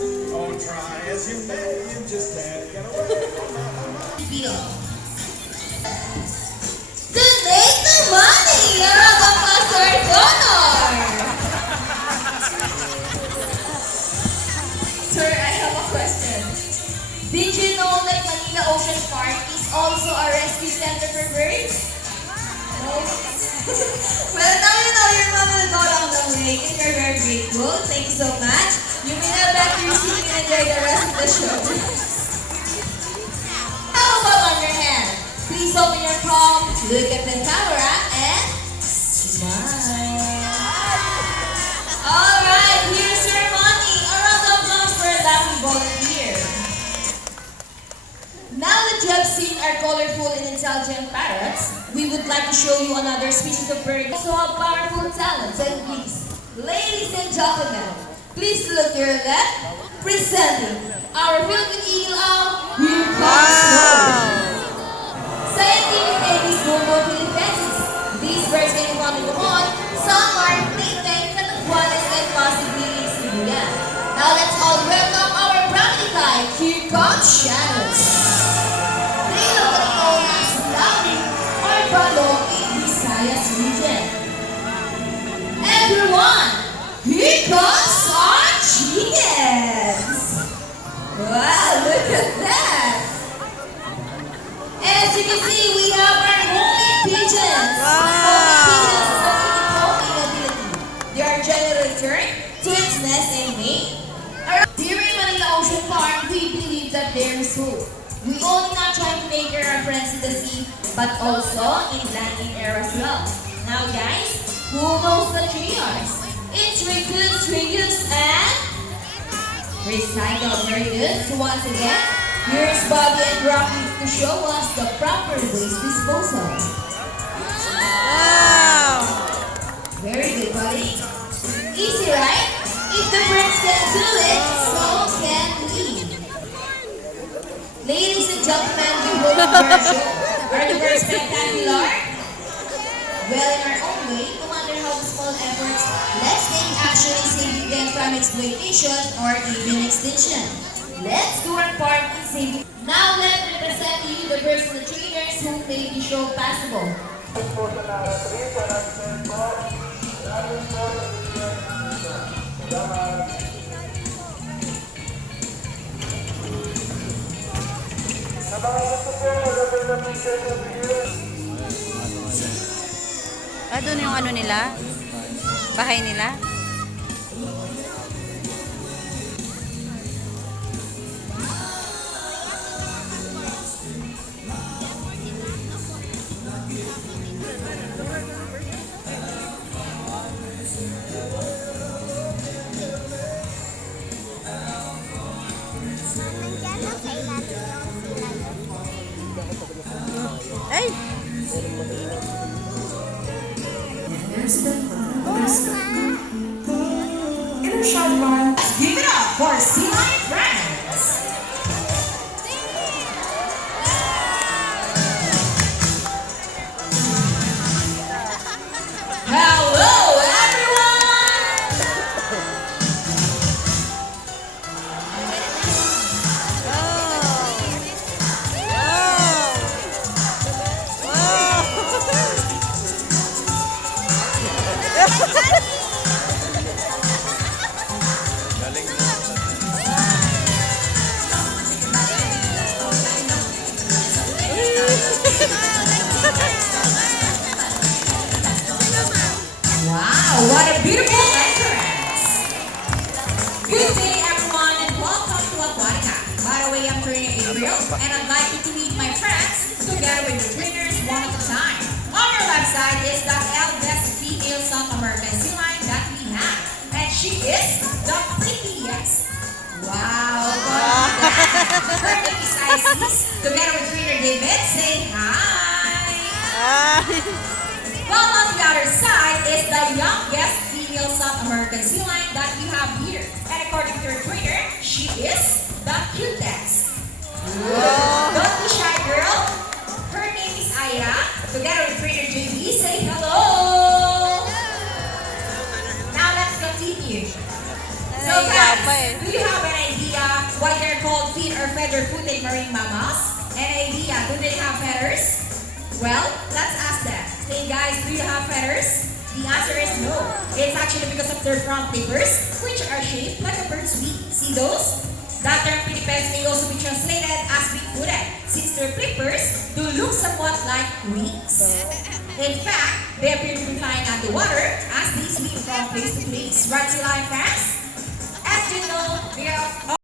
Oh, try as you may, you just can't get away from that. To make the money, around the pastor donor. Sir, I have a question. Did you know that Manila Ocean Park is also a rescue center for birds? No? Well, now you know your mom will go down the way and you're very grateful. Thank you so much. You may now back to your seat and enjoy the rest of the show. How about on your hand? Please open your palm, look at the camera, and smile. Alright, here's your money. A round of applause for a lucky volunteer. Now that you have seen our colorful and intelligent parrots, we would like to show you another species of bird who also have powerful talents. And please, ladies and gentlemen, please look to your left, presenting our Philippine eagle owl, here comes Snow. Scientific babies don't go to fences. These birds can be found in the pond. Some are native, Cataguanes, and possibly in Cebuya. Now let's all welcome our brownie guy. Here comes Shannon. They locally known as Lawi or Balong in Visayas region. Everyone, here comes our chickens. Wow, look at that. As you can see, we have our homing pigeons. Homing pigeons is a homing ability. They are generally turned to its nest and mate. Here in Manila Ocean Park, we believe that there is hope. We only not try to take care of our friends in the sea, but also in landing air as well. Now guys, who knows the three R's? It's reduce, and recycle. Very good. So once again, here's Bobby and Rocky to show us the proper waste disposal. Wow! Very good, buddy. Easy, right? If the birds can do it, so can we. Ladies and gentlemen, we hope the bird show. Are the birds spectacular? Well, in our own way, no matter how small efforts, let's take action in saving them from exploitation or even extinction. Let's do our part in saving. Now let's represent to you the personal trainers who made the show possible. Doon yung ano nila? Bahay nila? Ay! Give it up for Sea Lion Friends! Hello Wow, what a beautiful entrance! Good day everyone and welcome to Aquatica. By the way, I'm trainer April and I'd like you to meet my friends together with the trainers one at a time. On your website is the best female South American sea lion that we have. And she is the prettiest. Wow, her name is Isis. Together with trainer David, say hi. While on the other side is the youngest female South American sea lion that we have here. And according to her trainer, she is the cutest. Don't be shy, girl. Her name is Aya. Together with trainer JB, say hello. Now let's continue. So guys, do you have an idea feather-footed marine mammals? Any idea? Do they have feathers? Well, let's ask them. Hey guys, do you have feathers? The answer is no. It's actually because of their front flippers, which are shaped like a bird's wing. See those? That term pinnipeds may also be translated as wing-footed, since their flippers do look somewhat like wings. In fact, they appear to be flying underwater as they swim from place to place. Right, Sila and friends? As you know, we are